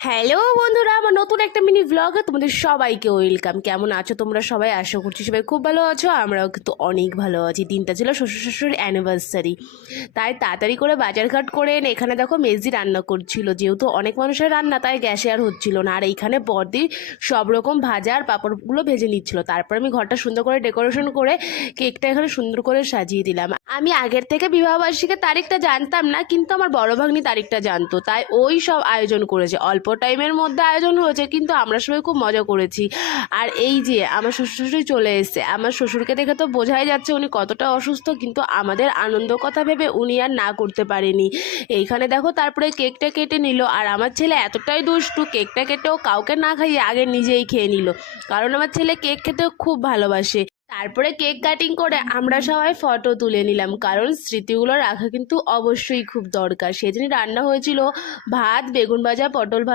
Hello বন্ধুরা, আমার নতুন একটা মিনি ব্লগে তোমাদের সবাইকে ওয়েলকাম। কেমন আছো তোমরা সবাই? আশা করছি সবাই খুব ভালো আছো। আমরাও কিন্তু অনেক ভালো আছি। দিনটা ছিল শ্বশুর শাশুড়ির অ্যানিভার্সারি, তাই তাড়াতাড়ি করে বাজারঘাট করে এনে এখানে দেখো মেজি রান্না করছিল। যেহেতু অনেক মানুষের রান্না, তাই গ্যাসে আর হচ্ছিল না। আর এইখানে বড়দি সব রকম ভাজা আর পাঁপড়গুলো ভেজে নিচ্ছিল। তারপর আমি ঘরটা সুন্দর করে ডেকোরেশন করে কেকটা এখানে সুন্দর করে সাজিয়ে দিলাম। আমি আগের থেকে বিবাহবার্ষিকীর তারিখটা জানতাম না, কিন্তু আমার বড় ভাগ্নি তারিখটা জানতো, তাই ওই সব আয়োজন করেছে। অল্প টাইমের মধ্যে আয়োজন হয়েছে, কিন্তু আমরা সবাই খুব মজা করেছি। আর এই যে আমার শ্বশুর শাশুড়ি চলে এসেছে। আমার শ্বশুরকে দেখে তো বোঝাই যাচ্ছে উনি কতটা অসুস্থ, কিন্তু আমাদের আনন্দ কথা ভেবে উনি আর না করতে পারেনি। এইখানে দেখো তারপরে কেকটা কেটে নিল। আর আমার ছেলে এতটাই দুষ্টু, কেকটা কেটেও কাউকে না খাইয়ে আগে নিজেই খেয়ে নিল, কারণ আমার ছেলে কেক খেতে খুব ভালোবাসে। তারপরে কেক কাটিং করে আমরা সবাই ফটো তুলে নিলাম, কারণ স্মৃতিগুলো রাখা কিন্তু অবশ্যই খুব দরকার। সেদিন রান্না হয়েছিল ভাত, বেগুন ভাজা, পটল ভাজা।